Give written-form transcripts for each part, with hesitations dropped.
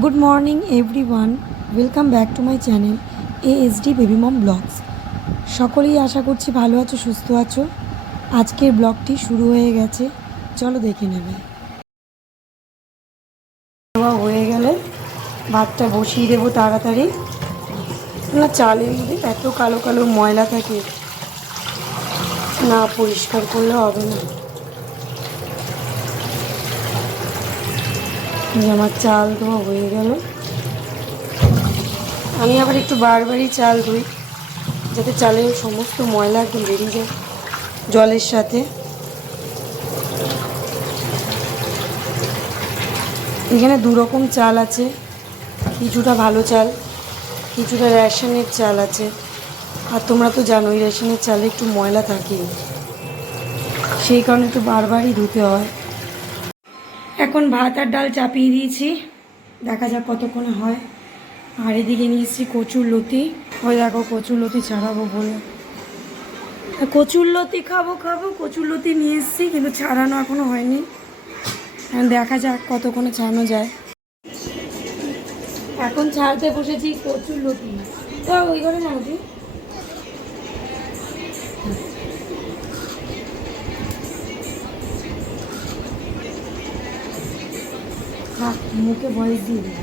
Good morning everyone, welcome back to my channel ASD baby mom vlogs. সকলেই আশা করছি ভালো আছো, সুস্থ আছো। আজকের ব্লগটি শুরু হয়ে গেছে, চলো দেখে নেবে। খাওয়া হয়ে গেলে ভাতটা বসিয়ে দেবো তাড়াতাড়ি। না, চালের মধ্যে এত কালো কালো ময়লা থাকে, না পরিষ্কার করলে হবে না। আমার চাল ধোয়া হয়ে গেল। আমি আবার একটু বারবারই চাল ধুই, যাতে চালের সমস্ত ময়লা একদম বেরিয়ে যায় জলের সাথে। এখানে দু রকম চাল আছে, কিছুটা ভালো চাল, কিছুটা রেশনের চাল আছে। আর তোমরা তো জানোই রেশনের চালে একটু ময়লা থাকে, সেই কারণে একটু বারবারই ধুতে হয়। এখন ভাত আর ডাল চাপিয়ে দিয়েছি, দেখা যাক কতক্ষণে হয়। আর এদিকে নিয়ে এসেছি কচুর লতি। ওই দেখো কচুর লতি ছাড়াবো বলে, কচুর লতি খাবো খাবো কচুর লতি নিয়ে এসেছি, কিন্তু ছাড়ানো এখনো হয়নি। দেখা যাক কতক্ষণে ছাড়ানো যায়। এখন ছাড়তে বসেছি কচুর লতি। তো ওই ঘরে না তুই মুখে ভয়েস দিয়ে দিই।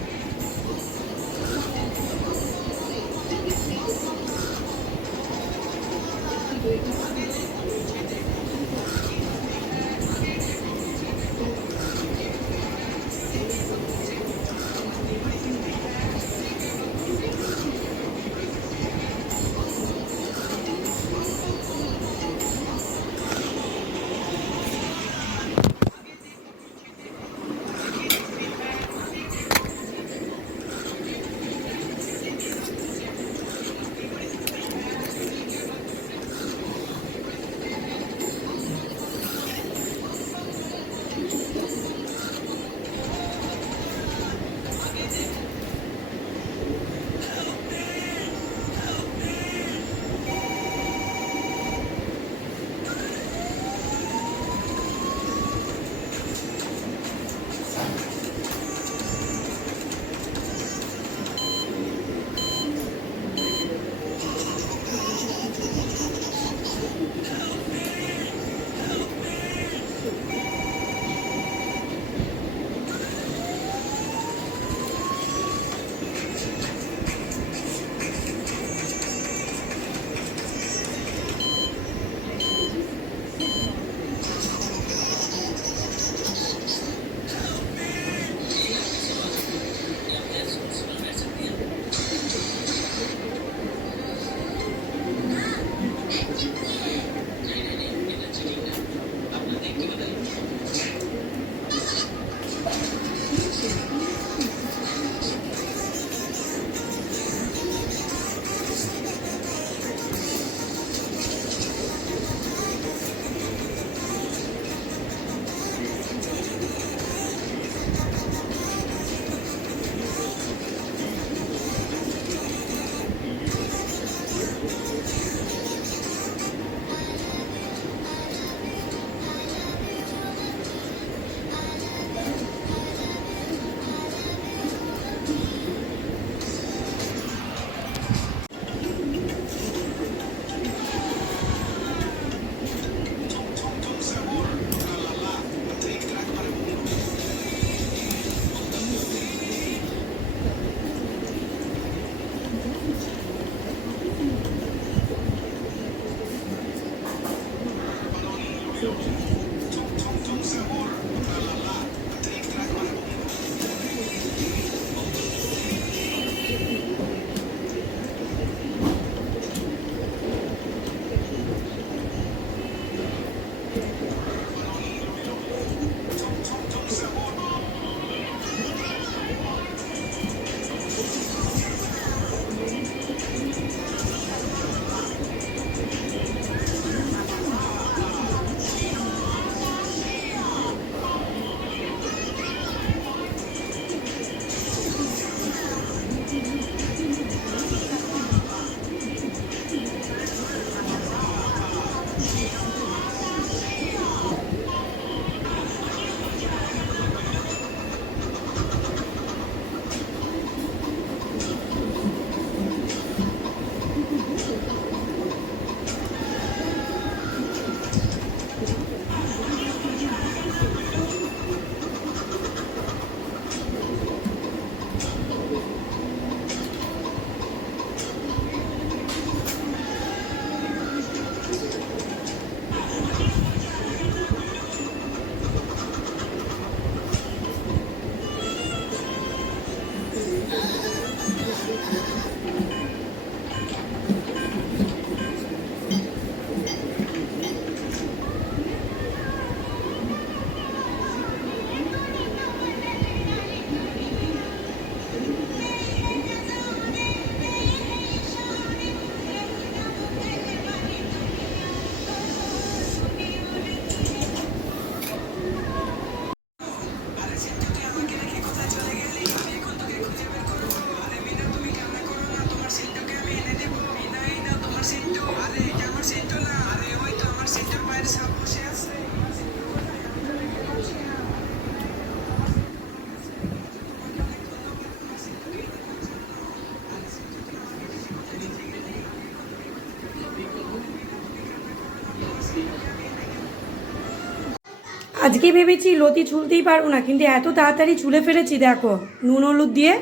আজকে ভেবেছি লতি ছুলতেই পারবো না, কিন্তু এত তাড়াতাড়ি ছুলে ফেলেছি দেখো, নুন হলুদ দিয়ে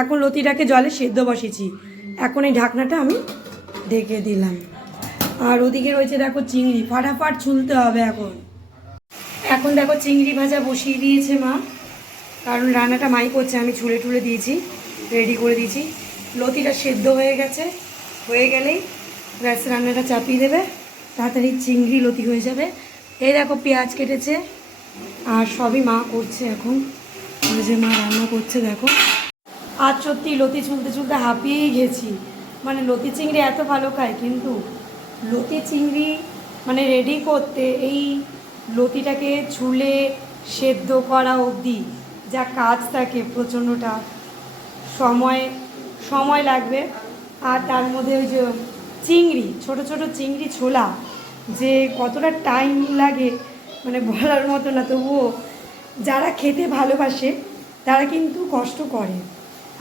এখন লতিটাকে জলে সেদ্ধ বসেছি। এখন এই ঢাকনাটা আমি ঢেকে দিলাম। আর ওদিকে রয়েছে দেখো চিংড়ি, ফাটাফাট ছুলতে হবে এখন। এখন দেখো চিংড়ি ভাজা বসিয়ে দিয়েছে মা, কারণ রান্নাটা মাই করছে, আমি ছুলে টুলে দিয়েছি, রেডি করে দিয়েছি। লতিটা সেদ্ধ হয়ে গেছে, হয়ে গেলেই গ্যাস রান্নাটা চাপিয়ে দেবে, তাড়াতাড়ি চিংড়ি লতি হয়ে যাবে। এই দেখো পেঁয়াজ কেটেছে, আর সবই মা করছে এখন, ওই যে মা রান্না করছে দেখো। আর সত্যি লতি ছুলতে ছুলতে হাঁপিয়েই গেছি, মানে লতি চিংড়ি এত ভালো খায়, কিন্তু লতি চিংড়ি মানে রেডি করতে এই লতিটাকে ছুলে সেদ্ধ করা অবধি যা কাজ থাকে প্রচণ্ডটা সময় লাগবে। আর তার মধ্যে ওই যে চিংড়ি, ছোট ছোট চিংড়ি ছোলা যে কতটা টাইম লাগে মানে বলার মতো না। তবুও যারা খেতে ভালোবাসে তারা কিন্তু কষ্ট করে,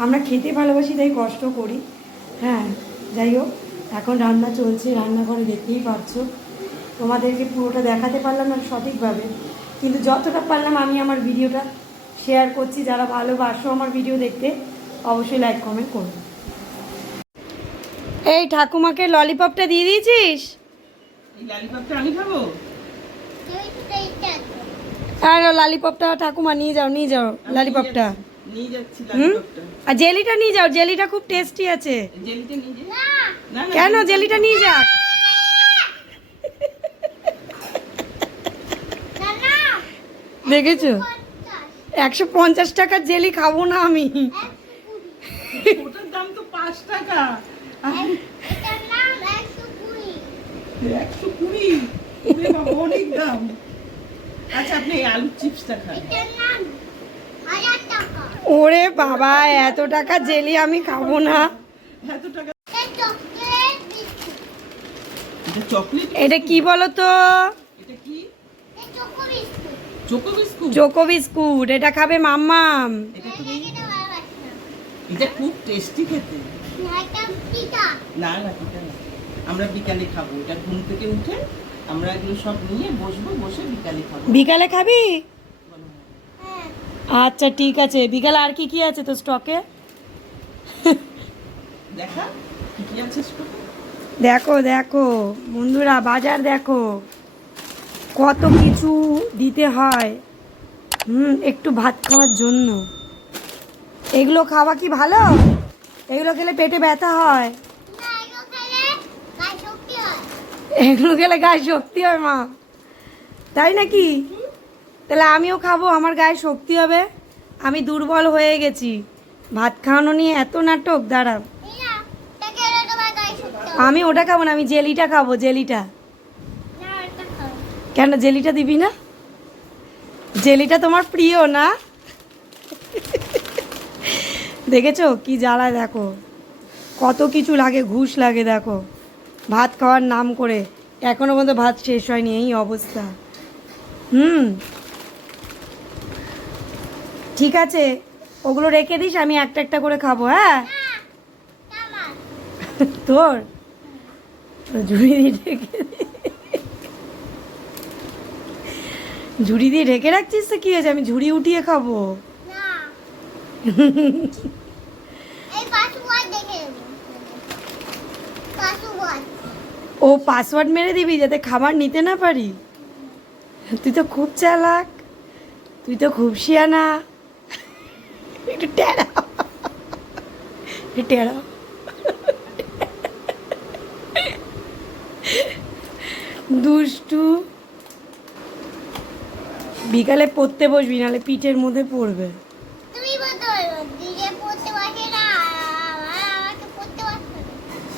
আমরা খেতে ভালোবাসি তাই কষ্ট করি। হ্যাঁ, যাই হোক, এখন রান্না চলছে, রান্নাঘরে দেখতেই পাচ্ছো। তোমাদেরকে পুরোটা দেখাতে পারলাম না সঠিকভাবে, কিন্তু যতটা পারলাম আমি আমার ভিডিওটা শেয়ার করছি। যারা ভালোবাসো আমার ভিডিও দেখতে অবশ্যই লাইক কমেন্ট করো। এই ঠাকুমাকে ললিপপটা দিয়ে দিয়েছিস? ললিপপটা আমি খাবো। আর ললিপপটা ঠাকুমা নিয়ে যাও, নিয়ে যাও ললিপপটা। নিয়ে যাচ্ছি ললিপপটা। আর জেলিটা নিয়ে যাও, জেলিটা খুব টেস্টি আছে। জেলিটা নিয়ে যাই। না না, কেন জেলিটা নিয়ে যাক? দেখেছো 150 টাকার জেলি খাবো না আমি। ওটার দাম তো 5 টাকা। 120 অনেক দাম। আচ্ছা, আপনি এই আলু চিপসটা খান। ওরে বাবা, এত টাকা জেলি আমি খাবো না। এত টাকা এটা চকলেট। এটা কি বলো তো? এটা কি? Choco biscuit. চোকো বিস্কুট, এটা খাবে মাম্মাম। এটা খুব টেস্টি খেতে। না না, এটা না, আমরা বিকালে খাবো। এটা ঘুম থেকে উঠে আমরা এগুলো সব নিয়ে বসবো, বসে বিকালে খাবো। বিকালে খাবি? আচ্ছা ঠিক আছে। বিকালে আর কি কি আছে তো স্টকে? দেখা কি কি আছে স্টকে। দেখো দেখো বন্ধুরা, বাজার দেখো, কত কিছু দিতে হয় একটু ভাত খাওয়ার জন্য। এগুলো খাওয়া কি ভালো? এগুলো খেলে পেটে ব্যথা হয়, এগুলো খেলে গায়ে শক্তি হয় মা, তাই নাকি? তাহলে আমিও খাবো, আমার গায়ে শক্তি হবে। আমি দুর্বল হয়ে গেছি, ভাত খাওয়ানো নিয়ে এত নাটক। দাঁড়াও, আমি ওটা খাবো না, আমি জেলিটা খাবো। জেলিটা কেন? জেলিটা দিবি না? জেলিটা তোমার প্রিয় না? দেখেছো কি জ্বালা, দেখো কত কিছু লাগে, ঘুষ লাগে দেখো ভাত খাওয়ার নাম করে। এখনো পর্যন্ত ভাত শেষ হয়নি, এই অবস্থা। ঠিক আছে, ওগুলো রেখে দিস, আমি একটা একটা করে খাবো। হ্যাঁ তোর ঝুড়ি দিয়ে ঢেকে, ঝুড়ি দিয়ে ঢেকে রাখছিস তো কি হয়েছে? আমি ঝুড়ি উঠিয়ে খাবো। ও পাসওয়ার্ড মেরে দিবি যাতে খাবার নিতে না পারি? তুই তো খুব চালাক, তুই তো খুব শিয়ানা। একটু টেরা টেরা। দুষ্টু। বিকালে পড়তে বসবি, নাহলে পিঠের মধ্যে পড়বে।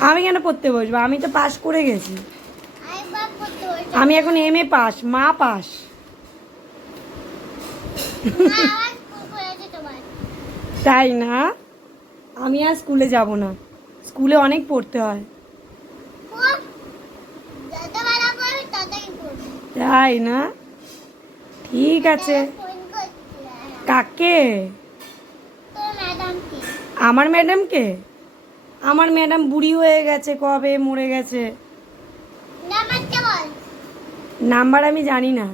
আমি কেন পড়তে বসবো? আমি তো পাস করে গেছি। আমি এখন MA পাস, মা পাস। তাই না? আমি আর স্কুলে যাব না, স্কুলে অনেক পড়তে হয়। তাই না? ঠিক আছে। কাকে? আমার ম্যাডামকে? আমার ম্যাডাম বুড়ি হয়ে গেছে, কবে মরে গেছে। নাম্বার আমি জানি না।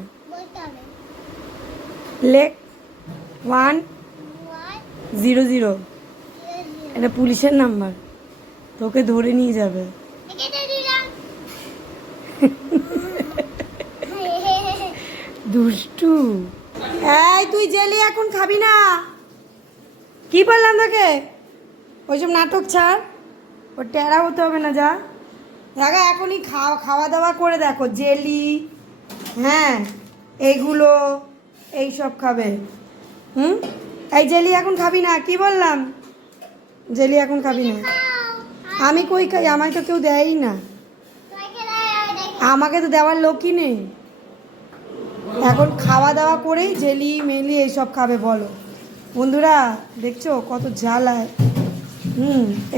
লেখ 100। এটা পুলিশের নাম্বার, তোকে ধরে নিয়ে যাবে। দুষ্টু। এই তুই জেলি এখন খাবি না? কি বললাম তোকে? ওইসব নাটক ছাড়, ও টেরা হতে হবে না। যা দেখা এখনই খাওয়া দাওয়া করে দেখো। জেলি, হ্যাঁ এইগুলো, এইসব খাবে। এই জেলি এখন খাবি না, কি বললাম? জেলি এখন খাবি না। আমি কই খাই? আমায় তো কেউ দেয়ই না, আমাকে তো দেওয়ার লোকই নেই। এখন খাওয়া দাওয়া করেই জেলি মেলি এইসব খাবে। বলো বন্ধুরা, দেখছো কত জ্বালায়।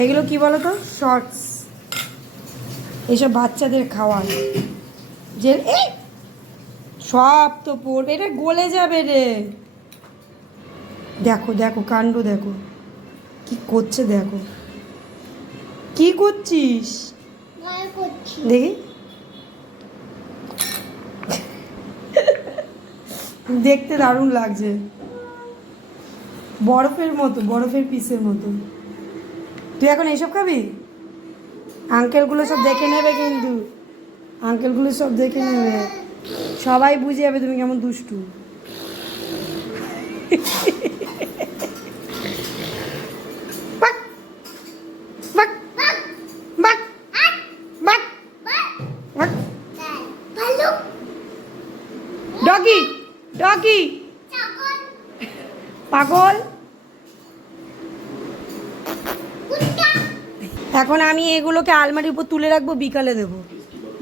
এগুলো কি বলো তো? শর্টস। এইসব বাচ্চাদের খাওয়ার যে সব তো পড়বে, এটা গলে যাবে রে। দেখো দেখো কাণ্ড, দেখো কি করছে, দেখো কি করছিস দেখি। দেখতে দারুণ লাগছে, বরফের মতো, বরফের পিসের মতো। তুই এখন এইসব খাবি? আঙ্কেলগুলো সব দেখে নেবে কিন্তু, আঙ্কেলগুলো সব দেখে নেবে, সবাই বুঝে যাবে তুমি কেমন দুষ্টু। ডগি ডগি পাগল। এখন আমি এগুলোকে আলমারির উপর তুলে রাখবো, বিকালে দেবো,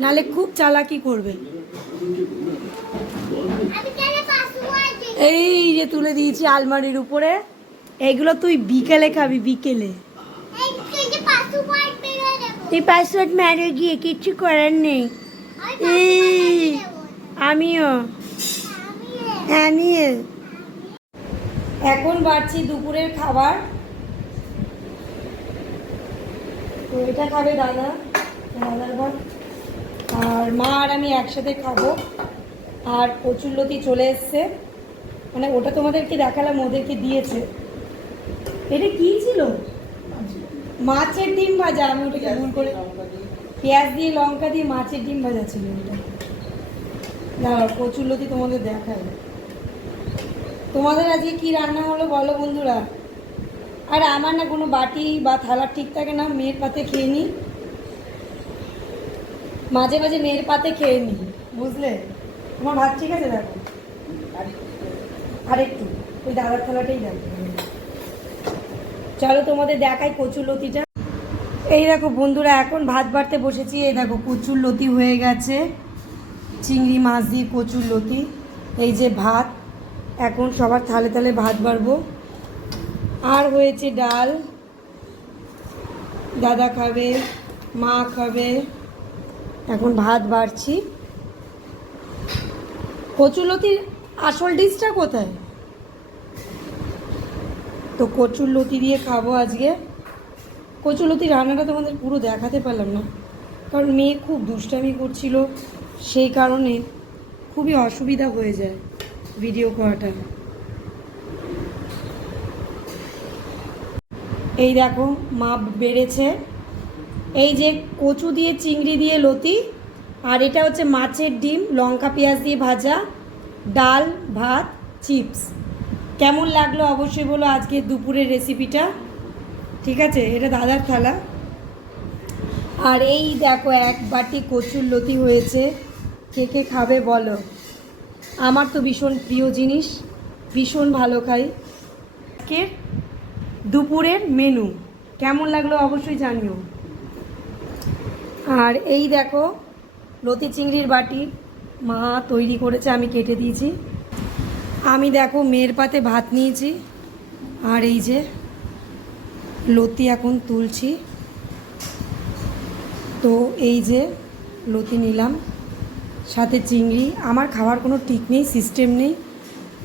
নালে খুব চালাকি করবে। এই যে তুলে দিয়েছি আলমারির উপরে, এইগুলো তুই বিকেলে খাবি, বিকেলে। তুই পাসওয়ার্ড মেরে গিয়ে কিচ্ছু করার নেই। আমিও আমিও। এখন বাড়ছি দুপুরের খাবার। তো এটা খাবে দাদা, দাদার ভাত, আর মা আর আমি একসাথে খাবো। আর কচুরলতি চলে এসছে, মানে ওটা তোমাদেরকে দেখালাম, ওদেরকে দিয়েছে। এটা কি ছিল? মাছের ডিম ভাজা। আমি ওটাকে ভুল করে, পেঁয়াজ দিয়ে লঙ্কা দিয়ে মাছের ডিম ভাজা ছিল এটা। দাঁড়াও কচুরলতি তোমাদের দেখাই। তোমাদের আজকে কি রান্না হলো বলো বন্ধুরা। আর আমার না কোনো বাটি বা থালা ঠিক থাকে না, মেয়ের পাতে খেয়ে নিই, মাঝে মাঝে মেয়ের পাতে খেয়ে নিই, বুঝলে? তোমার ভাত ঠিক আছে? দেখো আরেকটু ওই দাদার থালাটাই দেখো। চলো তোমাদের দেখাই কচুরলতিটা। এই দেখো বন্ধুরা, এখন ভাত বাড়তে বসেছি। এই দেখো কচুরলতি হয়ে গেছে, চিংড়ি মাছ দিয়ে কচুরলতি। এই যে ভাত, এখন সবার থালে থালে ভাত বাড়বো। আর হয়েছে ডাল, দাদা খাবে, মা খাবে। এখন ভাত বাড়ছি। কচুরলতির আসল ডিশটা কোথায়? তো কচুরলতি দিয়ে খাবো আজকে। কচুরলতি রান্নাটা তোমাদের পুরো দেখাতে পারলাম না, কারণ মেয়ে খুব দুষ্টামি করছিল, সেই কারণে খুবই অসুবিধা হয়ে যায় ভিডিও করাটা। এই দেখো মা বেড়েছে, এই যে কচু দিয়ে চিংড়ি দিয়ে লতি, আর এটা হচ্ছে মাছের ডিম লঙ্কা পেঁয়াজ দিয়ে ভাজা, ডাল ভাত চিপস। কেমন লাগলো অবশ্যই বলো আজকে দুপুরের রেসিপিটা। ঠিক আছে, এটা দাদার থালা। আর এই দেখো এক বাটি কচুর লতি হয়েছে, কে কে খাবে বলো। আমার তো ভীষণ প্রিয় জিনিস, ভীষণ ভালো খাই। আজকের দুপুরের মেনু কেমন লাগলো অবশ্যই জানিও। আর এই দেখো লতি চিংড়ির বাটি মা তৈরি করেছে, আমি কেটে দিয়েছি। আমি দেখো মেয়ের পাতে ভাত নিয়েছি, আর এই যে লতি এখন তুলছি। তো এই যে লতি নিলাম, সাথে চিংড়ি। আমার খাওয়ার কোনো ঠিক নেই, সিস্টেম নেই।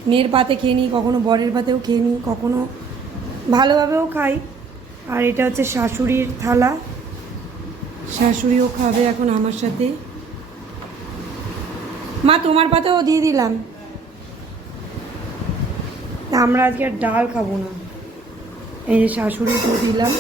মেয়ের পাতে খেয়ে নিই, কখনো বরের পাতেও খেয়ে নিই, কখনো ভালোভাবেও খাই। আর এটা হচ্ছে শাশুড়ির থালা, শাশুড়িও খাবে এখন আমার সাথে। মা তোমার পাতেও দিয়ে দিলাম। আমরা আজকে আর ডাল খাবো না, এই যে শাশুড়িকেও দিলাম।